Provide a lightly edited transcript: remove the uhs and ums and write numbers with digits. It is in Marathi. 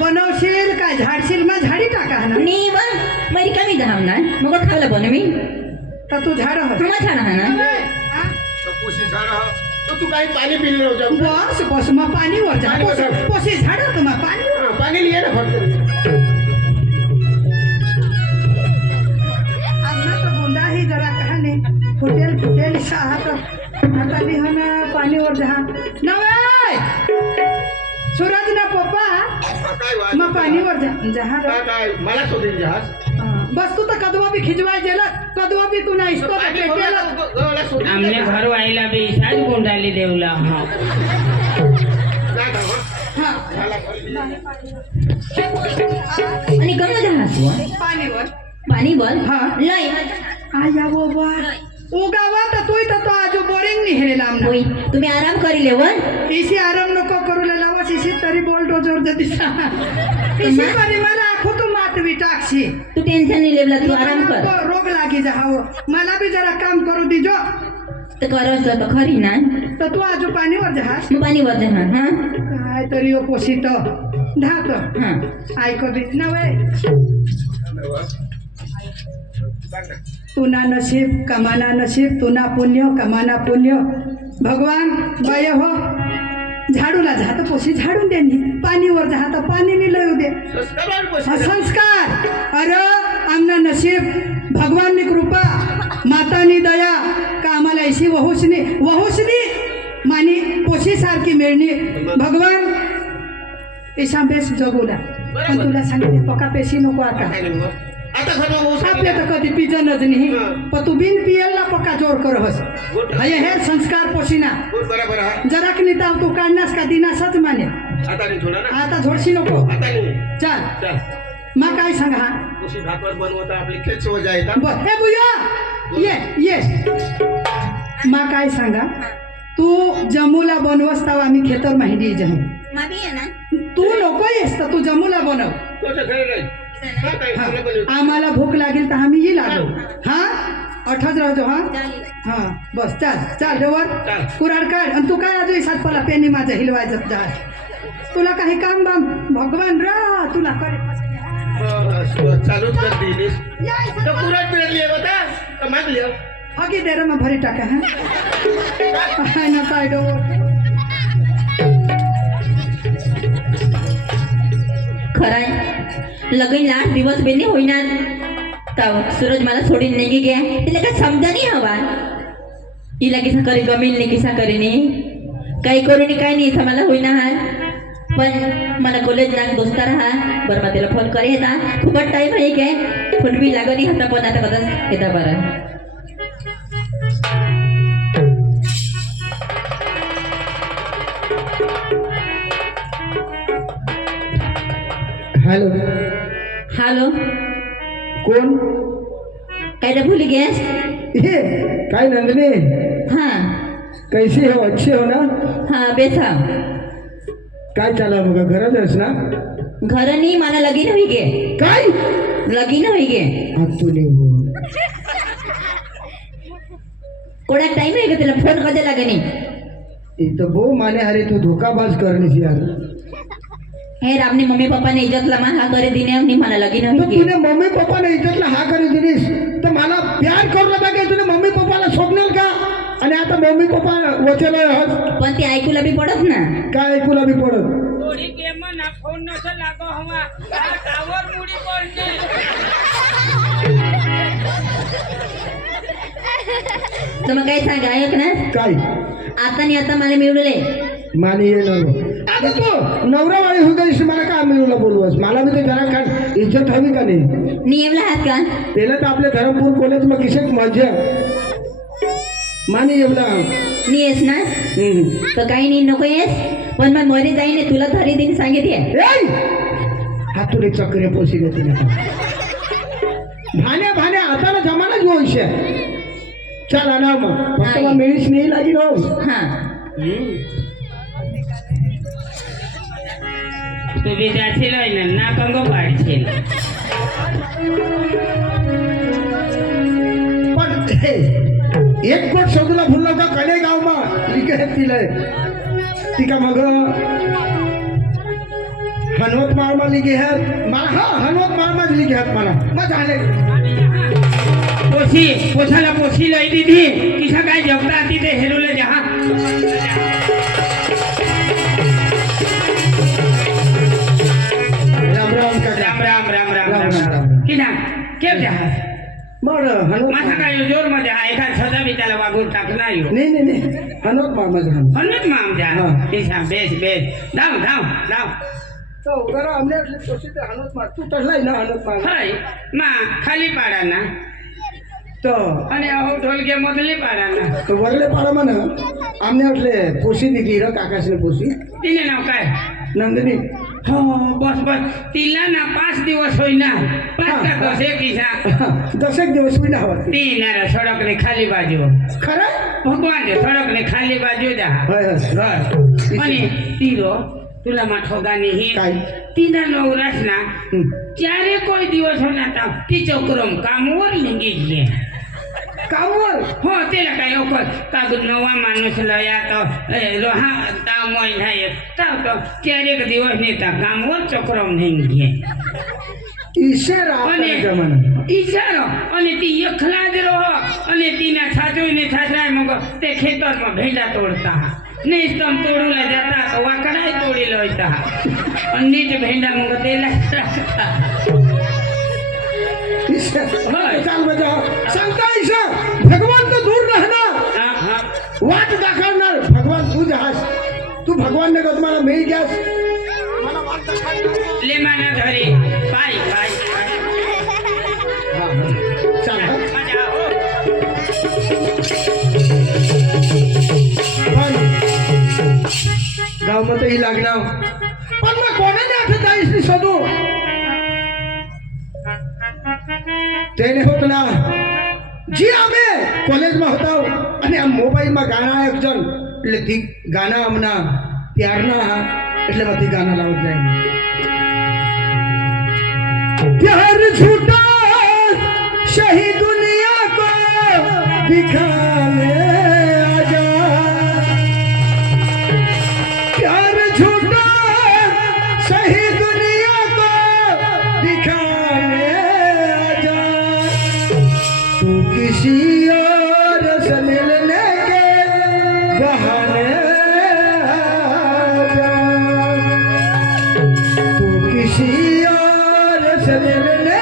बनवशील काय झाडशील मग झाडी टाका ना नी वा मरी कमी धावणार मग खावला बन मी तर तू झाड तुम्हा झाड हा ना तू काही पाणी पिले नव्हतं बस बस मग पाणी वर जा पोशी झाड तुम्हा पाणी पाणी लिहे ना फक्त आमना तर बुंदा ही जरा कहा नाही फुटेल सहा तर आता लिहा ना पाणी वर जा नवे सूरज ना पप्पा मग पाणी वर जा जहाज काय मला सोडून जहाज बस तू तर कदवा भी खिजवाय गेला कदवा भी तू नाही इसको पेटेला हमने घर वाइला भी शायद गोंडाली देवला हाँ आणि कम जहाज पाणीवर पाणी बर हा. लय आया वो बार उगावा तर तू तर तो आजो बोरिंग नाही हेरेला आमना होय तुम्ही आराम करी लेवर इसी आराम नको करू लावस इसी तरी बोल्ट जोर जदी इसी पाणी मला आखो तू मातवी टाकशी तू टेन्शन नाही लेवला तू आराम कर रोग लागी जाव मला भी जरा काम करू दीजो तर करस तर खरी ना तर तू आजो पाणीवर जहाज मग पाणी वर जहा हा काय तरी ओ पोशीत धाक हा ऐको बी नवे तू ना नसीब कमाना नसीब तू ना पुण्य कमाना पुण्य भगवान बाय हो झाडूला जा तर पोशी झाडून दे पाणीवर जा तर पाणी लयू दे हा संस्कार अरे आमना नसीब भगवाननी कृपा मातानी दया का आम्हाला ऐशी वहुसनी मानी पोशी सारखी मिळणी भगवान ऐसा बेस जगूला पण तुला सांगितले पका पेशी नको आता आपल्या तर कधी पिजनच नाही पण तू बिन पियलला पक्का जोर करहस हे संस्कार पोशिना जरा की निता तू काढणास का दिनासच माने आता झोडशी नको चल मग काय सांगा बर हे बुया ये मग काय सांगा तू जमूला बनवस्ताव आम्ही खेतर माहिती जाऊ माबी आहे ना तू नको येस तर तू जमूला बनव आम्हाला भूक लागेल तर आम्ही येईल आलो हा अठच राहतो हा हा बस चाल जवळ कुराड काढ आणि तू काय अजून सात पला पेनी माझं हिलवायचं जा तुला काही काम बाम भगवान रा तुला करे चालूच कर दिलीस तो पुरात पिळली होता मागली अगी दे रे मग भरी टाका हा ना काय डोवर खराय लगीन 8 दिवस बेने होईना तर सूरज मला सोडून नाही गे तिला काय समजा नाही हवा तिला किसा करी गमील नाही किसा करी नाही काही करू नाही काय नाही मला होईना हा पण मला कॉलेज ना दोस्ता राहा बरं मग तिला फोन करे येता खूपच टाईम आहे काय फोन बी लागो नाही होता पण आता कदाच येता बरं हेलो हेलो कोण काय तर भूल गैस हे काय नंदनी हाँ कैसी हो अच्छे हो ना हाँ बेसा काय चालू मग घरात आहेस ना घर नाही मला लगीन होई गे काय लगीन होई गे तुले हो कोणा टाइम आहे का तिला फोन कधी लागणी इथं बो माने अरे तू धोकाबाज करलीस यार हे रामने मम्मी पप्पा ने इज्जत ला हा करे दिने आणि मला लगीन तो होई गे तूने मम्मी पप्पाने इज्जतला हा करी दिलीस तर मला प्यार करू पाहिजे तुने मम्मी पप्पाला सोडणार का आणि आता मम्मी पप्पा वचेला हस पण ते ऐकूला बी पडत ना काय ऐकूला बी पडत थोड़ी गेम ना फोन न से लागो हवा टावर मुड़ी पड़ने तर मग काय सांगा ऐक ना काय आता नाही आता मला मिळवले माने येणार आता तू नवरावाळी होता मला काय मिळवला बोलवस मला बी ते घरात काय इज्जत हवी का नाही नियमला हात का त्याला तर आपल्या धरमपूर कॉलेज मग किशेक मजा माने येवला येस ना तर काही नाही नको येस पण मग मरे जाईने तुला धरी दिन सांगितले हातुरे चक्रे पोसी देते भाण्या आता ना जमाना जो विषय चल आना मग फक्त मला मिळीच नाही लागली हो हाँ तू भी जाशील ना कंगो पाडशील पण हे एक कोट शोधला भुलला का कडे गाव मा इकडे तिला तिका मग हनवत मारमा लिखी है मला हा हनवत मारमा लिखी है मला मग झाले पोशी पोछाला पोशी लई दीदी किसा काय जगता तिथे हेरूले जहा राम राम काका राम राम राम राम राम राम राम. किना केव जहा बरं हनवत माझा काय जोर मध्ये आहे एखाद सदा बी त्याला वागून टाकणार येऊ नाही नाही नाही हनवत मारमा झालं हनुमत माम जा हा. किसा बेस बेस धाव धाव धाव तो जरा आमने असले तोशी ते हनवत मार तू टसलाय ना हनवत मार हय मा खाली पाडा ना तो आणि अहो ढोलके मधली पाडा ना तो वरले पाडा म्हणा आमने असले पोशी दिली र काकासने पोशी तिने नाव काय नंदिनी हो बस बस तिला ना 5 दिवस होईना 5 का 10 किसा 10 एक दिवस होईना हवा ती. ती ना सड़क ने खाली बाजू खरं भगवान दे सड़क ने खाली बाजू जा होय होय घर आणि तीरो तुला माठो गाणी ही काय तिना नवरास ना हं. चारे कोई दिवस होना ता ती चौकरम कामवर निघी गे कामवर हो त्याला काय ओकर कागद नवा माणूस लया तो लोहा ता मोय नाही ताव तो चारे एक दिवस नेता कामवर चौकरम निघी ઈશારા અને જમાના ઈશારો અને તી એકલા જ રહો અને તીના છાજોઈને છાજરાય મગો તે ખેતરમાં ભેંડા તોડતા ને તમ તોડુલા જતા તો વાકડાય તોડી લેતા અને નીચ ભેંડા મગો તેલા રાખતા होय. चाल बजा सांगता ईशा भगवान तो दूर राहणार हा हा वाट दाखवणार भगवान तू जहास तू भगवान ने मला मिळ गॅस मला वाट दाखवणार ले माना धरी पाय पाय चाल हा. मजा हो पण गावमध्ये ही लागणार पण मग कोणाने आता जाईस शोधू તેને હોત ના જી અમે કોલેજમાં હતા અને આ મોબાઈલમાં ગાના એક જણ એટલે ગાના હમણાં પ્યારના એટલે બધી ગાના લાવત જાય प्यार झूठा सही दुनिया को दिखाने आजा प्यार झूठा सही दुनिया को दिखाने आजा तू किसी और से मिलने के बहाने आजा तू किसी और से मिलने